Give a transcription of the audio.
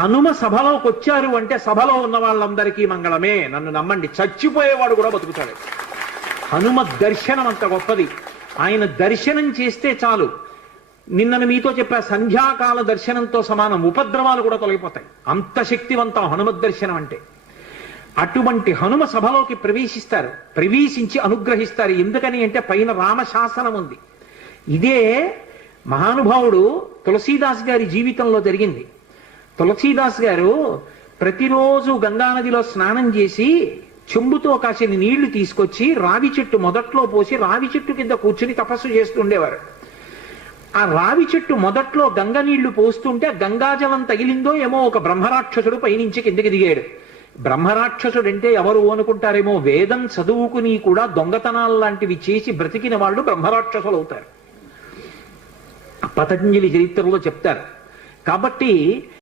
హనుమ సభలోకి వచ్చారు అంటే సభలో ఉన్న వాళ్ళందరికీ మంగళమే. నన్ను నమ్మండి, చచ్చిపోయేవాడు కూడా బతుకుతాడు. హనుమ దర్శనం అంత గొప్పది. ఆయన దర్శనం చేస్తే చాలు. నిన్న మీతో చెప్పా, సంధ్యాకాల దర్శనంతో సమానం, ఉపద్రవాలు కూడా తొలగిపోతాయి. అంత శక్తివంతం హనుమద్ దర్శనం అంటే. అటువంటి హనుమ సభలోకి ప్రవేశిస్తారు, ప్రవేశించి అనుగ్రహిస్తారు. ఎందుకని అంటే పైన రామశాసనం ఉంది. ఇదే మహానుభావుడు తులసీదాస్ గారి జీవితంలో జరిగింది. తులసీదాస్ గారు ప్రతిరోజు గంగానదిలో స్నానం చేసి చెంబుతో కాసిన నీళ్లు తీసుకొచ్చి రావి చెట్టు మొదట్లో పోసి రావి చెట్టు కింద కూర్చుని తపస్సు చేస్తుండేవారు. ఆ రావి చెట్టు మొదట్లో గంగ నీళ్లు పోస్తుంటే గంగాజలం తగిలిందో ఏమో ఒక బ్రహ్మరాక్షసుడు పైనుంచి కిందకి దిగాడు. బ్రహ్మరాక్షసుడు అంటే ఎవరు అనుకుంటారేమో, వేదం చదువుకుని కూడా దొంగతనాలు లాంటివి చేసి బ్రతికిన వాళ్ళు బ్రహ్మరాక్షసులు అవుతారు. పతంజలి చరిత్రలో చెప్తారు. కాబట్టి